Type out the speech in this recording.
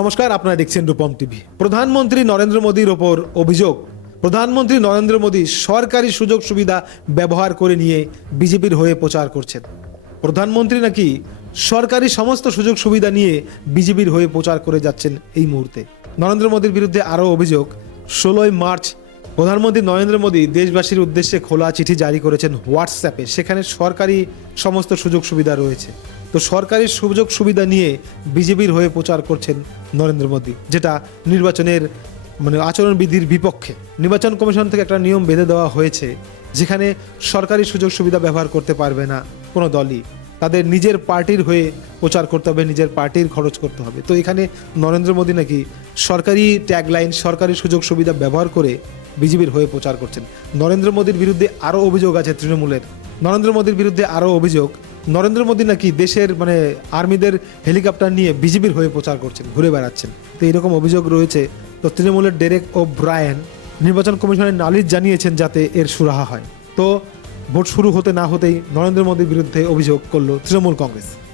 নমস্কার, আপনারা দেখছেন রূপম টিভি। প্রধানমন্ত্রী নরেন্দ্র মোদীর ওপর অভিযোগ। প্রধানমন্ত্রী নরেন্দ্র মোদী সরকারি সুযোগ সুবিধা ব্যবহার করে নিয়ে বিজেপির হয়ে প্রচার করছেন। প্রধানমন্ত্রী নাকি সরকারি সমস্ত সুযোগ সুবিধা নিয়ে বিজেপির হয়ে প্রচার করে যাচ্ছেন এই মুহূর্তে। নরেন্দ্র মোদীর বিরুদ্ধে আরও অভিযোগ, ষোলোই মার্চ প্রধানমন্ত্রী নরেন্দ্র মোদী দেশবাসীর উদ্দেশ্যে খোলা চিঠি জারি করেছেন হোয়াটসঅ্যাপে। সেখানে সরকারি সমস্ত সুযোগ সুবিধা রয়েছে। তো সরকারি সুযোগ সুবিধা নিয়ে বিজেপির হয়ে প্রচার করছেন নরেন্দ্র মোদী, যেটা নির্বাচনের মানে আচরণবিধির বিপক্ষে। নির্বাচন কমিশন থেকে একটা নিয়ম বেঁধে দেওয়া হয়েছে, যেখানে সরকারি সুযোগ সুবিধা ব্যবহার করতে পারবে না কোনো দলই। তাদের নিজের পার্টির হয়ে প্রচার করতে হবে, নিজের পার্টির খরচ করতে হবে। তো এখানে নরেন্দ্র মোদী নাকি সরকারি ট্যাগলাইন সরকারি সুযোগ সুবিধা ব্যবহার করে বিজেপির হয়ে প্রচার করছেন। নরেন্দ্র মোদীর বিরুদ্ধে আরও অভিযোগ আছে তৃণমূলের। নরেন্দ্র মোদীর বিরুদ্ধে আরও অভিযোগ, নরেন্দ্র মোদী নাকি দেশের মানে আর্মিদের হেলিকপ্টার নিয়ে বিজেপির হয়ে প্রচার করছেন, ঘুরে বেড়াচ্ছেন। তো এরকম অভিযোগ রয়েছে তো তৃণমূলের ডেরেক ও ব্রায়ান নির্বাচন কমিশনের নালিশ জানিয়েছেন যাতে এর সুরাহা হয়। তো ভোট শুরু হতে না হতেই নরেন্দ্র মোদীর বিরুদ্ধে অভিযোগ করল তৃণমূল কংগ্রেস।